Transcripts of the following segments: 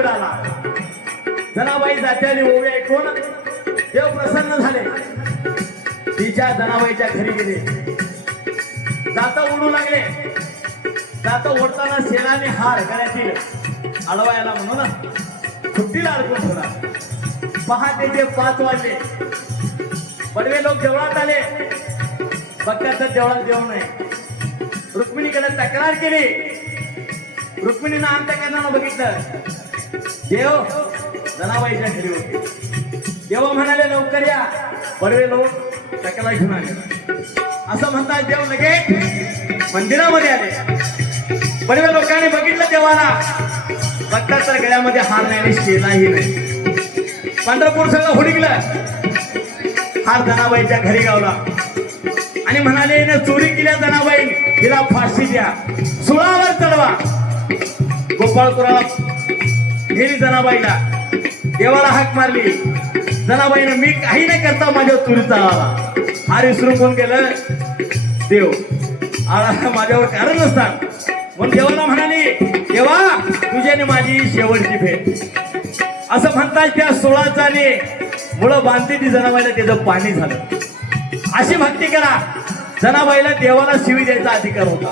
उडाला. जनाबाई जात्याने ओवी ऐकून देव प्रसन्न झाले. तिच्या जनाबाईच्या घरी गेले. जात ओढू लागले. जात ओढताना शेणाने हार गळ्यातील अडवायला म्हणून सुट्टीला अडकून ठेवला. पहाटेचे 5 वाजले. बडवे लोक देवळात आले. बघतात तर देवळात देव नाही. रुक्मिणीकडे तक्रार केली. रुक्मिणीनं अंतकरणाला बघितलं. देव जनाबाईच्या घरी होते. देव म्हणाले लवकर या. बडवे लोक तक्रार घेऊन आले. असं म्हणतात देव लगेच मंदिरामध्ये आले. बडवे लोकांनी बघितलं देवाला. बघतात तर गळ्यामध्ये हार नाही आणि शेलाही नाही. पंढरपूर सगळं हुडकलं. हार जनाबाईच्या घरी गावला आणि म्हणाले चोरी केल्या जनाबाई, तिला फाशी द्या, सुळावर चढवा. गोपाळपुराला गेली जनाबाईला. देवाला हाक मारली. जनाबाईने मी काही नाही करता माझ्या चोरीचा आला. हार विसरून कोण केलं? देव. आळा माझ्यावर कारण नसतात म्हणून देवाला म्हणाली देवा तुझ्याने माझी शेवटची भेट. असं म्हणतात त्या 16 चाने मुळं बांधते ती जनाबाईला त्याचं पाणी झालं. अशी भक्ती करा. जनाबाईला देवाला शिवी द्यायचा अधिकार होता.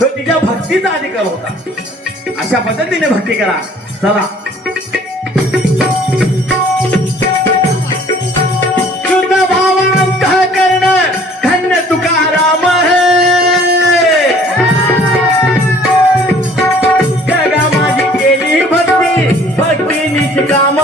तो तिच्या भक्तीचा अधिकार होता. अशा पद्धतीने भक्ती करा. चला शुद्ध भावांत कर्ण धन्य तुकाराम है. जगा माझी केली भक्ती भक्ती निष्काम.